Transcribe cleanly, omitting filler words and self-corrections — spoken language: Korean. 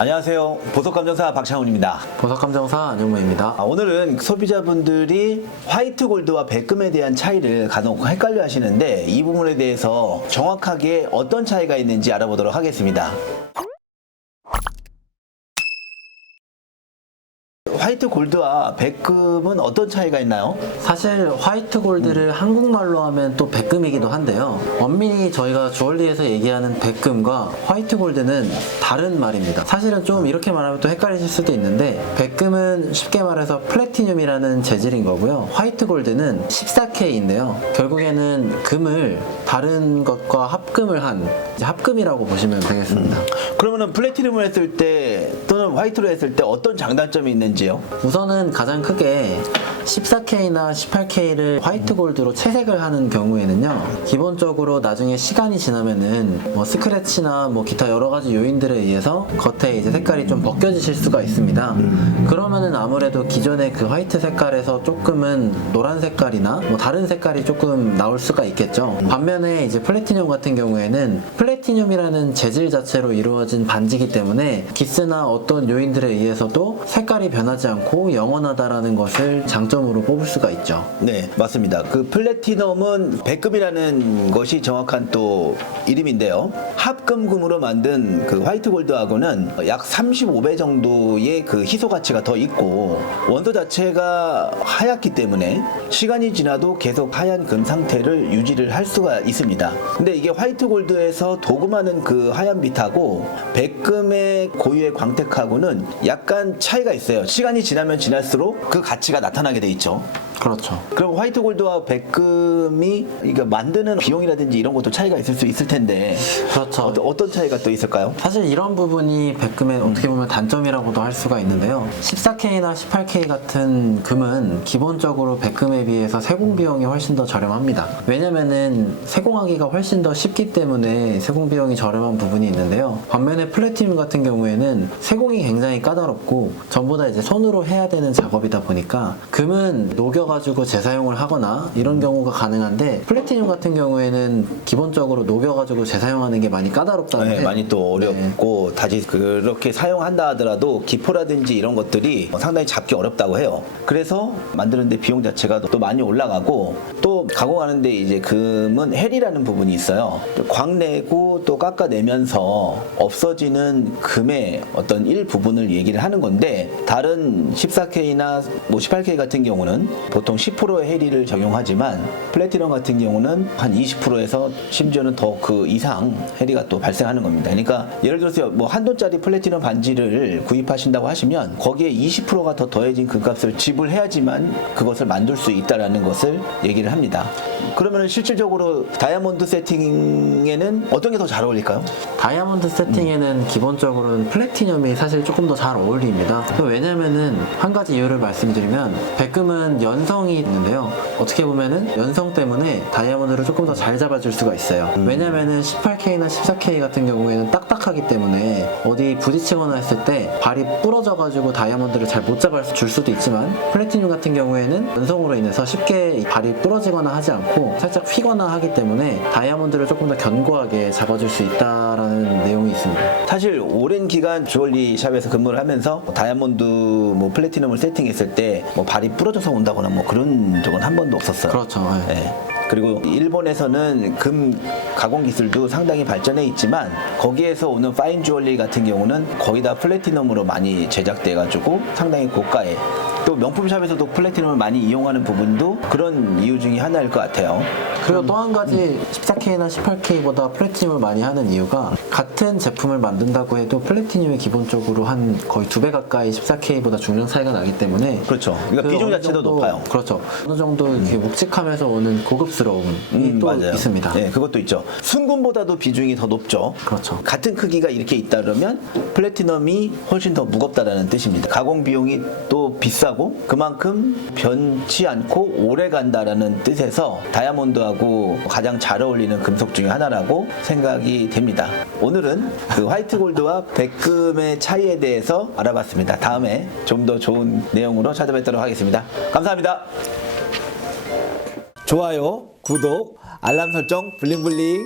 안녕하세요. 보석감정사 박창훈입니다. 보석감정사 안용무입니다. 오늘은 소비자분들이 화이트 골드와 백금에 대한 차이를 간혹 헷갈려 하시는데 이 부분에 대해서 정확하게 어떤 차이가 있는지 알아보도록 하겠습니다. 화이트 골드와 백금은 어떤 차이가 있나요? 사실 화이트 골드를 한국말로 하면 또 백금이기도 한데요. 엄밀히 저희가 주얼리에서 얘기하는 백금과 화이트 골드는 다른 말입니다. 사실은 좀 이렇게 말하면 또 헷갈리실 수도 있는데, 백금은 쉽게 말해서 플래티늄이라는 재질인 거고요. 화이트 골드는 14K인데요. 결국에는 금을 다른 것과 합금을 한 합금이라고 보시면 되겠습니다. 그러면은 플래티늄을 했을 때 또는 화이트로 했을 때 어떤 장단점이 있는지요? 우선은 가장 크게 14K나 18K를 화이트 골드로 채색을 하는 경우에는요, 기본적으로 나중에 시간이 지나면은 스크래치나 기타 여러 가지 요인들에 의해서 겉에 이제 색깔이 좀 벗겨지실 수가 있습니다. 그러면은 아무래도 기존의 그 화이트 색깔에서 조금은 노란 색깔이나 다른 색깔이 조금 나올 수가 있겠죠. 반면에 이제 플래티늄 같은 경우에는 플래티늄이라는 재질 자체로 이루어진 반지이기 때문에 기스나 어떤 요인들에 의해서도 색깔이 변하지 않고 영원하다라는 것을 장점으로 뽑을 수가 있죠. 네, 맞습니다. 그 플래티넘은 백금이라는 것이 정확한 또 이름인데요. 합금금으로 만든 그 화이트 골드하고는 약 35배 정도의 그 희소 가치가 더 있고, 원소 자체가 하얗기 때문에 시간이 지나도 계속 하얀 금 상태를 유지를 할 수가 있습니다. 근데 이게 화이트 골드에서 도금하는 그 하얀 빛하고 백금의 고유의 광택하고는 약간 차이가 있어요. 시간이 지나면 지날수록 그 가치가 나타나게 돼 있죠. 그렇죠. 그럼 화이트 골드와 백금이 이거 만드는 비용이라든지 이런 것도 차이가 있을 수 있을 텐데, 그렇죠. 어떤 차이가 또 있을까요? 사실 이런 부분이 백금의 어떻게 보면 단점이라고도 할 수가 있는데요. 14K나 18K 같은 금은 기본적으로 백금에 비해서 세공 비용이 훨씬 더 저렴합니다. 왜냐면은 세공하기가 훨씬 더 쉽기 때문에 세공 비용이 저렴한 부분이 있는데요. 반면에 플래티늄 같은 경우에는 세공이 굉장히 까다롭고 전부 다 이제 손으로 해야 되는 작업이다 보니까 금은 녹여가지고 재사용을 하거나 이런 경우가 가능한데, 플래티늄 같은 경우에는 기본적으로 녹여가지고 재사용하는 게 많이 까다롭다는 네, 많이 또 어렵고 다시 그렇게 사용한다 하더라도 기포라든지 이런 것들이 상당히 잡기 어렵다고 해요. 그래서 만드는데 비용 자체가 또 많이 올라가고, 또 가공하는데 이제 금은 헬이라는 부분이 있어요. 광내고 또 깎아내면서 없어지는 금의 어떤 일부분을 얘기를 하는 건데, 다른 14K나 18K 같은 경우는 보통 10%의 헬이를 적용하지만 플래티넘 같은 경우는 한 20%에서 심지어는 더 그 이상 헬이가 또 발생하는 겁니다. 그러니까 예를 들어서 한 돈짜리 플래티넘 반지를 구입하신다고 하시면 거기에 20%가 더 더해진 금값을 지불해야지만 그것을 만들 수 있다라는 것을 얘기를 합니다. 그러면 실질적으로 다이아몬드 세팅에는 어떤 게 더 잘 어울릴까요? 다이아몬드 세팅에는 기본적으로는 플래티늄이 사실 조금 더 잘 어울립니다. 왜냐면은 한 가지 이유를 말씀드리면, 백금은 연성이 있는데요. 어떻게 보면은 연성 때문에 다이아몬드를 조금 더 잘 잡아줄 수가 있어요. 왜냐면은 18K나 14K 같은 경우에는 딱딱하기 때문에 어디 부딪히거나 했을 때 발이 부러져가지고 다이아몬드를 잘 못 잡아줄 수도 있지만, 플래티늄 같은 경우에는 연성으로 인해서 쉽게 발이 부러지거나 하지 않고 살짝 휘거나 하기 때문에 다이아몬드를 조금 더 견고하게 잡아줄 수 있다라는 내용이 있습니다. 사실 오랜 기간 주얼리 샵에서 근무를 하면서 다이아몬드 플래티넘을 세팅했을 때 발이 부러져서 온다거나 그런 적은 한 번도 없었어요. 그렇죠. 네. 네. 그리고 일본에서는 금 가공 기술도 상당히 발전해 있지만, 거기에서 오는 파인 주얼리 같은 경우는 거의 다 플래티넘으로 많이 제작돼 가지고 상당히 고가에, 또 명품샵에서도 플래티넘을 많이 이용하는 부분도 그런 이유 중에 하나일 것 같아요. 그리고 또 한 가지 14K나 18K보다 플래티늄을 많이 하는 이유가, 같은 제품을 만든다고 해도 플래티늄이 기본적으로 한 거의 2배 가까이 14K보다 중량 차이가 나기 때문에, 그렇죠. 그러니까 비중 자체도 높아요. 그렇죠. 어느 정도 이렇게 묵직하면서 오는 고급스러움이 또 맞아요. 있습니다. 네, 그것도 있죠. 순금보다도 비중이 더 높죠. 그렇죠. 같은 크기가 이렇게 있다 그러면 플래티넘이 훨씬 더 무겁다라는 뜻입니다. 가공 비용이 또 비싸고 그만큼 변치 않고 오래 간다라는 뜻에서 다이아몬드하고 가장 잘 어울리는 금속 중에 하나라고 생각이 됩니다. 오늘은 그 화이트 골드와 백금의 차이에 대해서 알아봤습니다. 다음에 좀 더 좋은 내용으로 찾아뵙도록 하겠습니다. 감사합니다. 좋아요, 구독, 알람 설정 블링블링.